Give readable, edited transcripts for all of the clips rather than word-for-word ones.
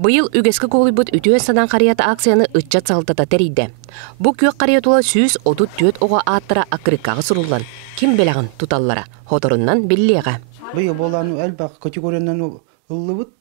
Быйыл үгеске колуйбут үтүө санан карията акцияны ытчат салтата терийде. Бу күйөк кариятула сүүс отут төт ого ааттыра акырыккагы суруллан. Ким белагын туталлара, хоторуннан биллиэга. Быйыл болан элбак категориянан ыллыбыт,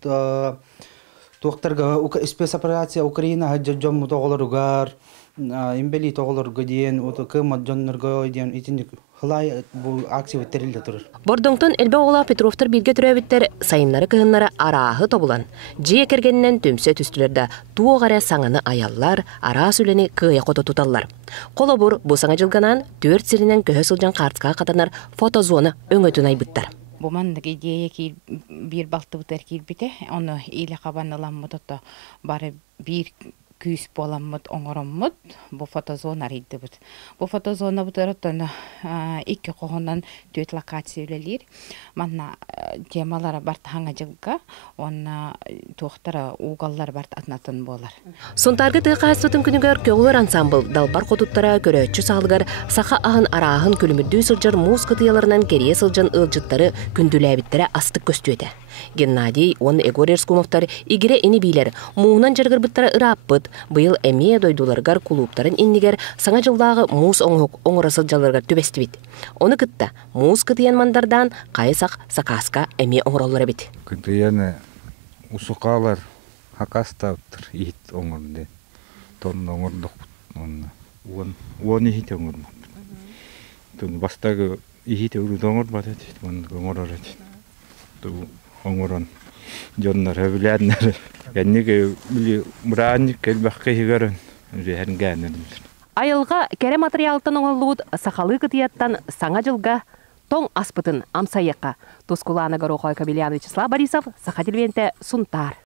туактарга спецоперация Украина жом тоголоругар, имбели тоголорго диен, кыма жоннорго диен итинник хылай бу акция терилде турар. Бордоңтон элбе огола Петровтар бирге төрөбүттер сайыннары кыһыннары арааһы тобулан. Жие кергеннен төмсө түстүлөрдө туогаре саңаны аяллар, араа сүлени кыя кото туталлар. Колобур бу саңа жылганан 4 сиринен көһө сылжан картка катанар фотозона өңөтүн айбыттар. Бумандык идея ки бир балтыбытар кирбите, onu ile kabanılanmıdı bari bir küs bolanmıd, oңороммыд, bu fotozona riddibit. Bu fotozona bu taraftan iki kohondan 4 lokasiya ülelер. Manna temalara bart hangacıgga, ona tohtara ugallar bart atnatın bolar. Sontargı tığ qayıstutun günügör köğülür ansambl dalbar kotuttara köröççü sağlıgar saqa ahın araahın külümürdüğü sılcar muz kıtıyalarından geriye sılcan ılcıtları kündüläbittere astık köstüyede. Геннадий, он Егор Ерскумовтар игере ини билер. Муунан жаргырбыттара ыраппыт. Быйыл эмие дойдуларгар кулуптарын иннигер саңа жылдагы муз оңоросыл жаларгар төбестибит. Оны кытта муз кытыян мандардан кайсак сакаска эмие оңороллары бит. Кытыяны усукалар хакастаптыр ит оңорды. Тон оңордук. Он ит оңорду. Тон бастагы ит оңорду бат. Оңоророт. Оңорон жоннор хөбүләннәр. Янниге били муранник келбәккә хигәрен. Рәһәнгәннәр. Айылга кере материалтан оңоллуут сахалы кытыяттан саңа жылга тоң аспытын амсайыкка. Тускулана Горохой Кабельян Вячеслав Борисов, Сахателвенте, Сунтар.